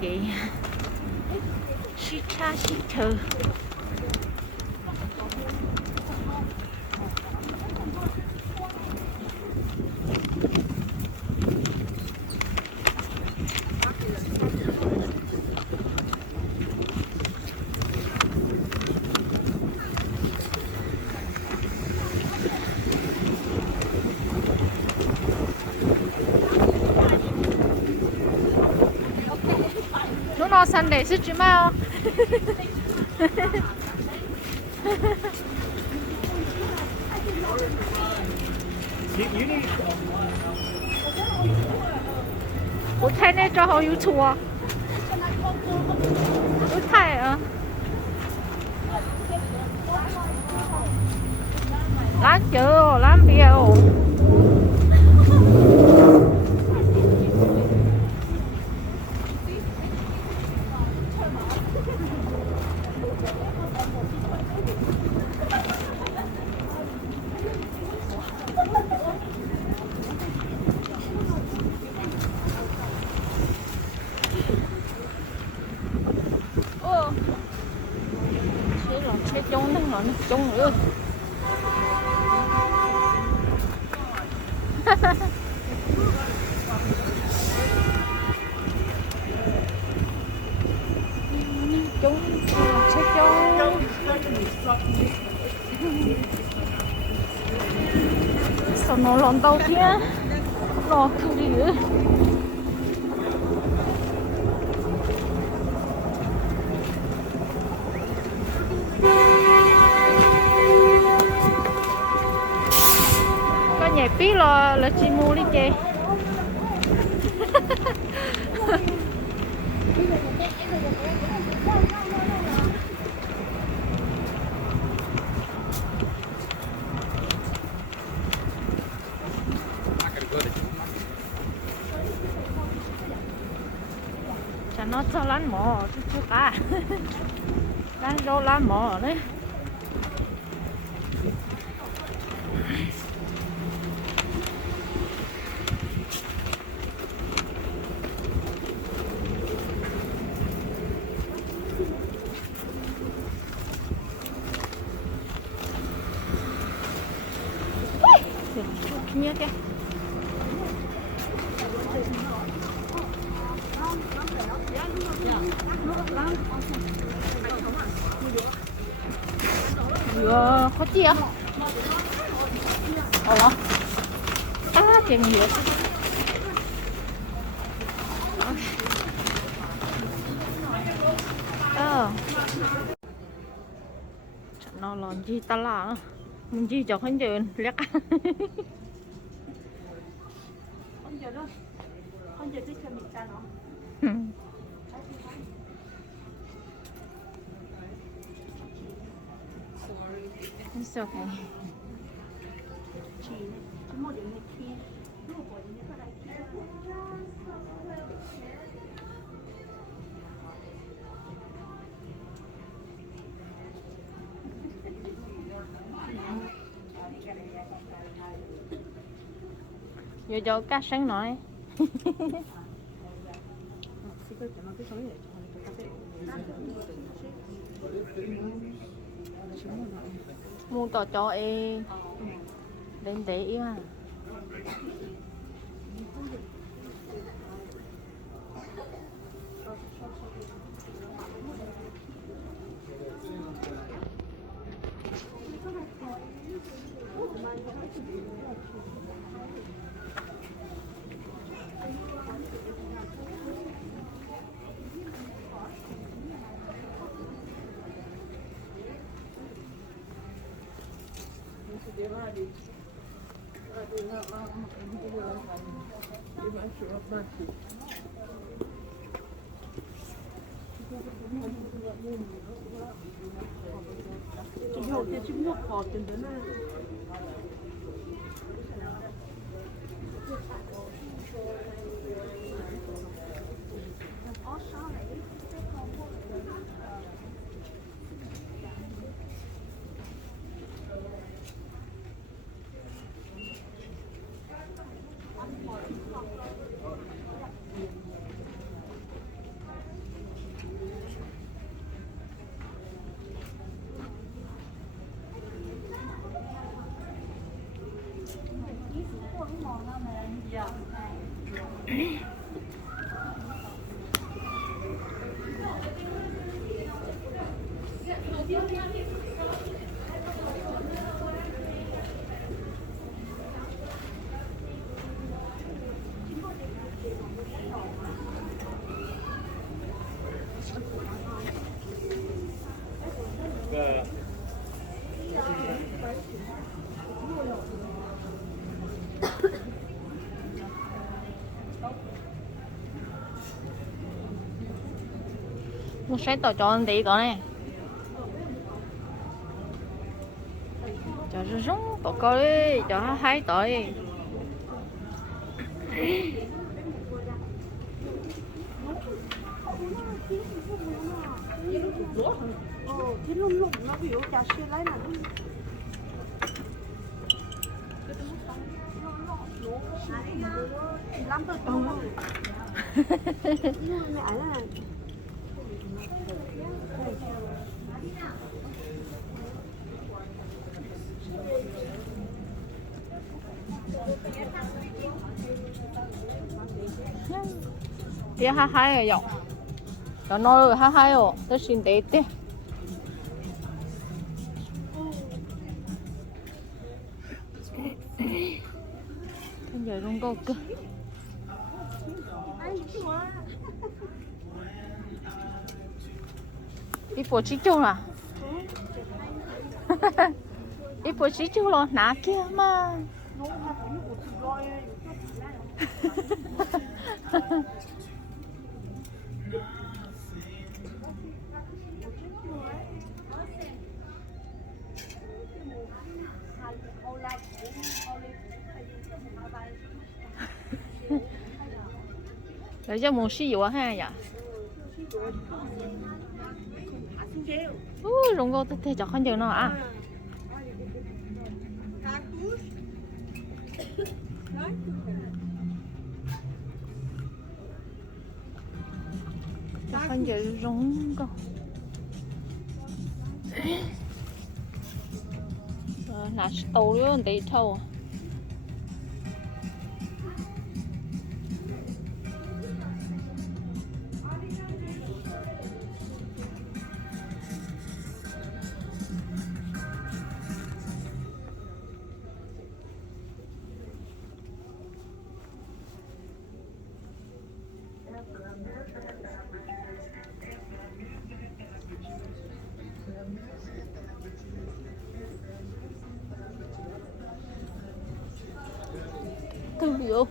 cái Sita Sitter nó Sunday 是直卖哦。我睇呢最後要錯啊！我睇啊！懶酒哦，懶別哦。Cái trống nó ngọn trống nữa. Trống xe trống. Sao nó lon tàu kia? Lo cứ đi nữa. Nhảy biết là chị mua đi chị. Chả nó cho lán mỏ chú ta. Lán đâu lán mỏ đấy. Nhớ chứ. Có chi à? Ủa? Tiền nhiều. Nó là gì ta là mình chỉ cho hết giờ lẽ It's okay. Vô cho cá sáng nói. Mua tỏ cho em đến để ý mà. Một sẽ tao cho anh tí con này. Cho nó rung bỏ coi đi, cho nó hai tội. Thế lùng lùng nó biểu chả xe lấy mà lắm tôi to mẹ là Dia hai rồi dọc. Cho nó rồi hai rồi, tôi xin tế tế. Bây giờ không có cơ. Đi phố chí châu à? Đi phố chí châu rồi, nã kia mà. Rồi cho một xí dừa ha dạ. Rồng cô thế cho con giờ nó à. Cho con giờ rồng cô. Là tàu luôn tí thâu. Thương hiệu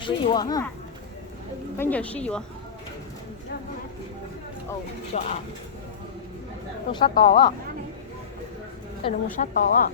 xí dừa ha. Bây giờ xí dừa. Ồ, trời ạ. Nó sát to á. Đây là một sát to á.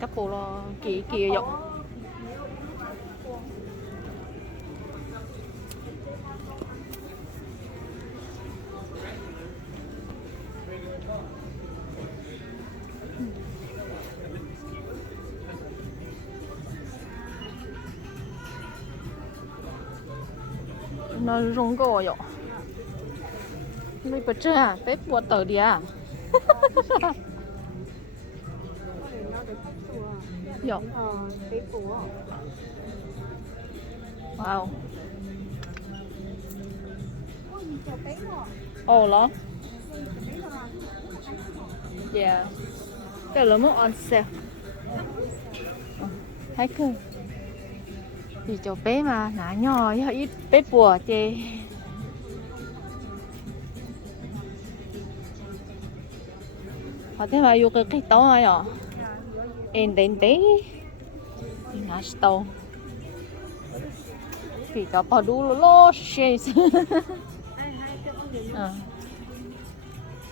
Các bộ là kỳ kỳ dọc. Nó rung cổ vậy. Mày bật chưa à? Tết buồn tờ đi à? 有 cái của wow cho bé rồi. ồ lắm yeah cái là một on sale thấy cơ thì cho bé mà nã nhỏ ít bé bùa chê họ thế mà yêu cái tàu này à em đến đấy nã tàu thì có bao đủ lo xe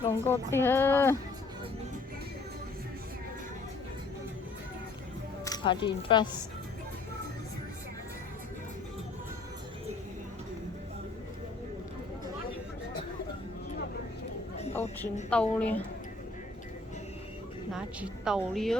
không có tiền party dress tàu chuyến tàu liền nã chỉ tàu liền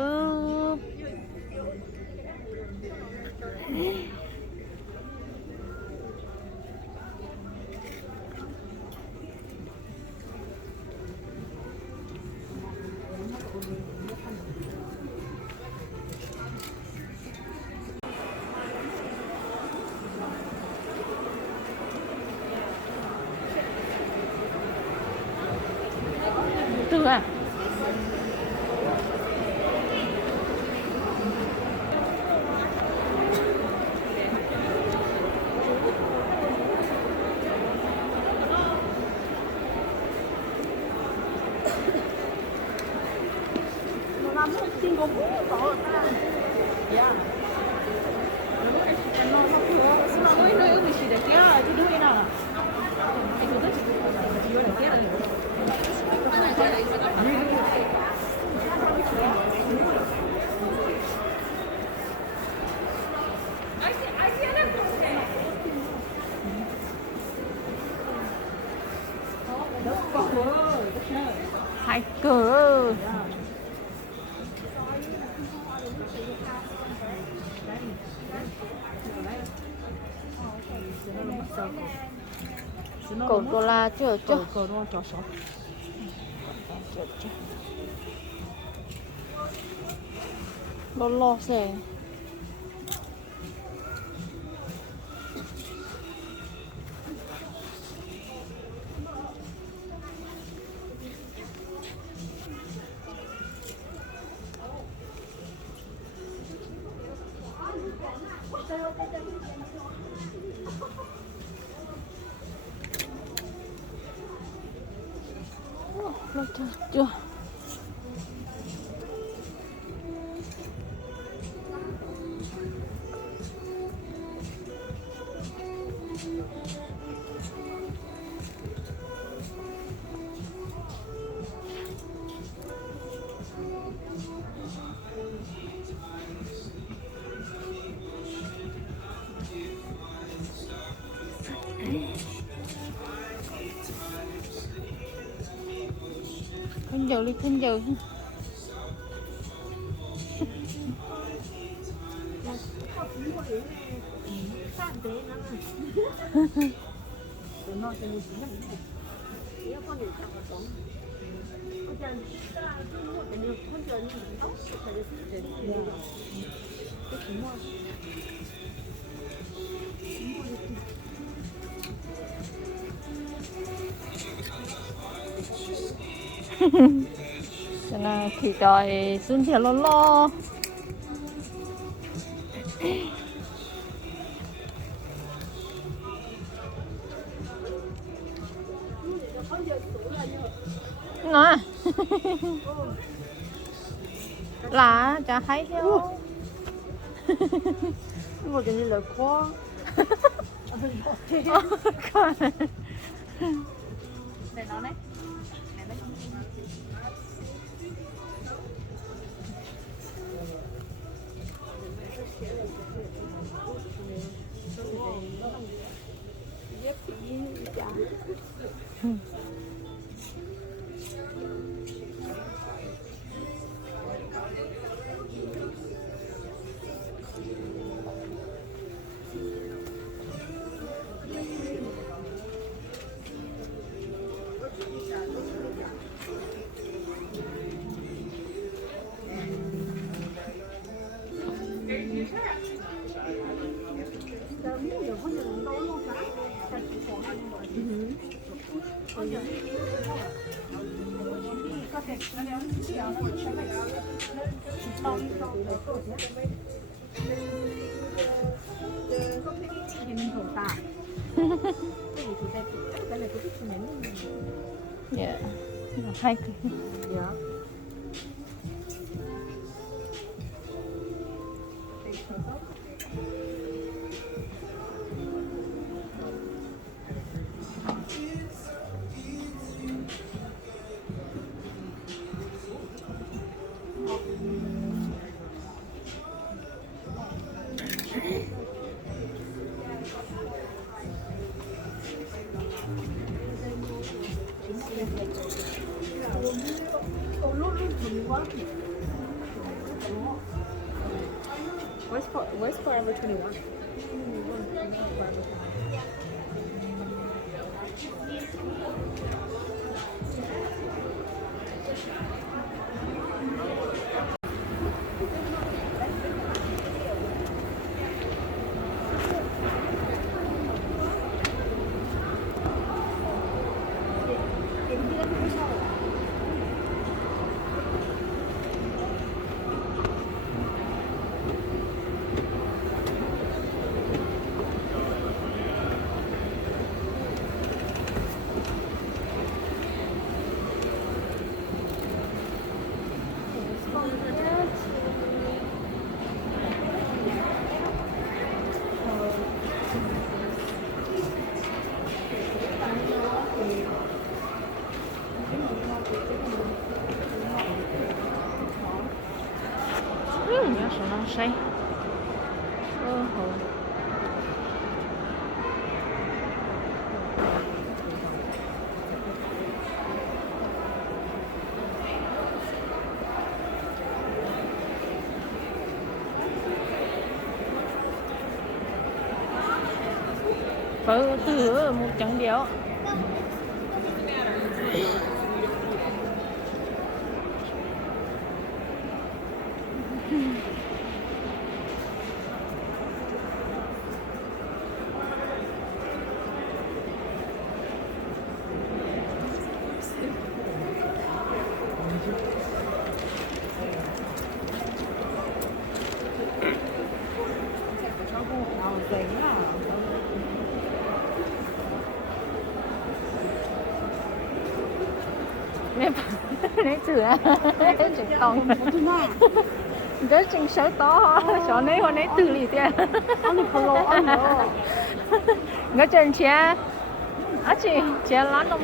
từ à Nó làm một xin có bố có ta. Dạ. Nó không có, nhưng mà ơi nơi ở chỉ để kia chứ đâu ấy nào. Anh cứ chỉ để kia là được. hai cửa cổ đô la chưa chưa Cổ nó cho số. lo lo xe chưa con dầu cho nên thì trời xuống thì lo lo nè là chả thấy theo Ngồi cho nên lời khoa. để nó đấy 天头大，这里是在那个地方呢。Yeah. Hai. Yeah. Where's Forever 21? Nhớ sự nó say. Phở từ một trận điệu. Nãy sửa chuyện con rất chính xác to cho nên hôm nay từ lì tiền cái chuyện chia à chị chia lắm không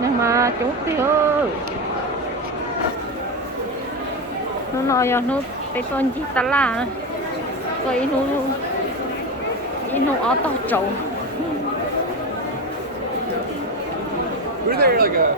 nhưng mà chú tiêu nó nói nóไปต้นที่ตลาดก็อีนูเอาต่อโจ Were there like a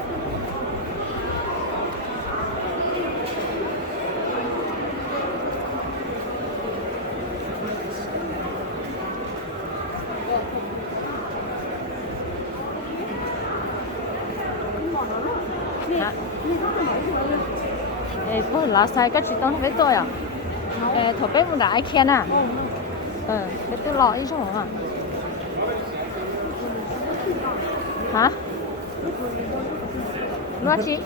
bữa lá sai cái chị tao không biết tôi à thổi bếp một đại khen à biết tôi lọ đi cho hả hả lo chị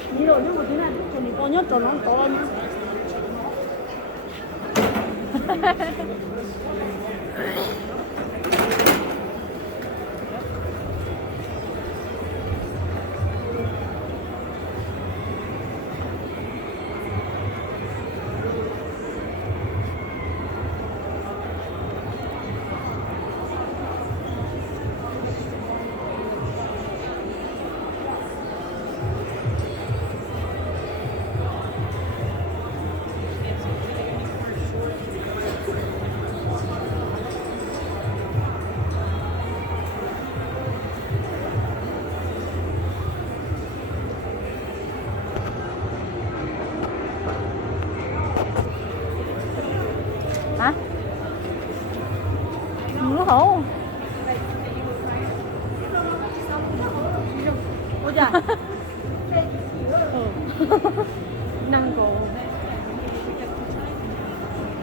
năng cổ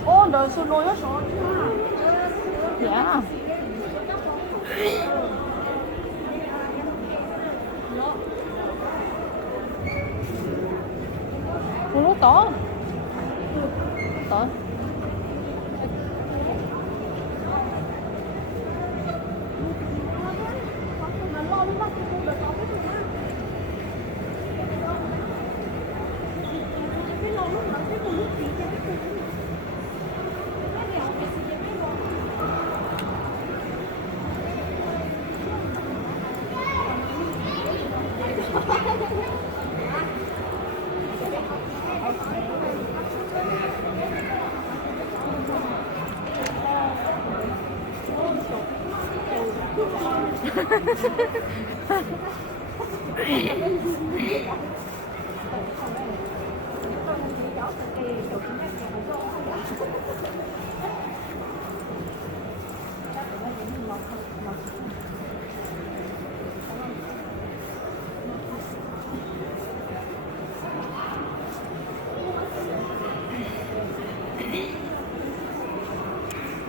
ô đời số lôi á số dạ nó to to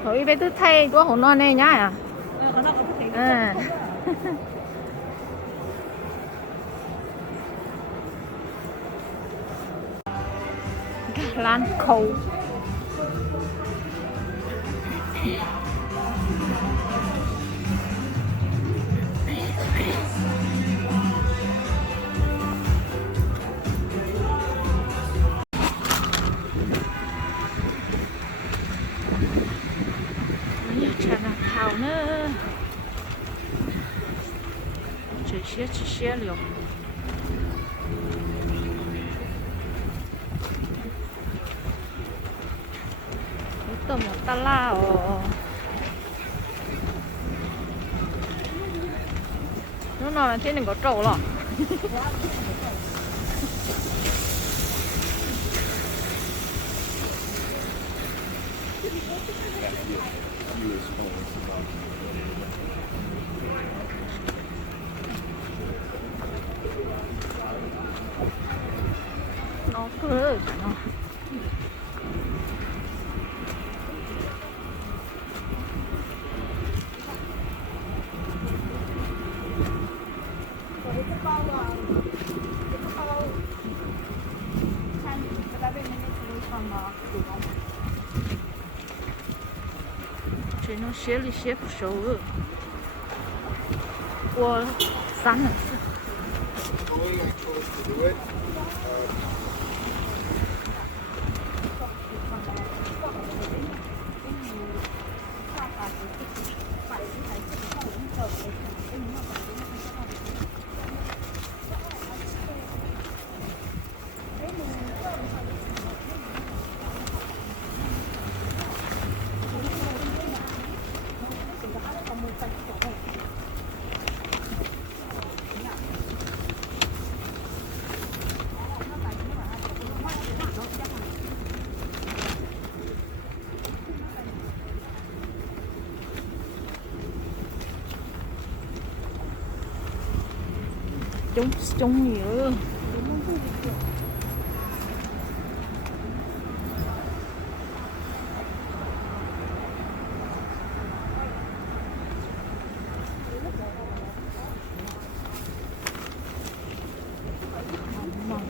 Thôi bây tôi thay đua hổ non này nhá à à lan khâu好呢，这些了。这么大啦哦，nó nói là thế này có trâu lắm. Nó cứ nó nó写里写不熟了，我3了4。Trông nhiều mỏng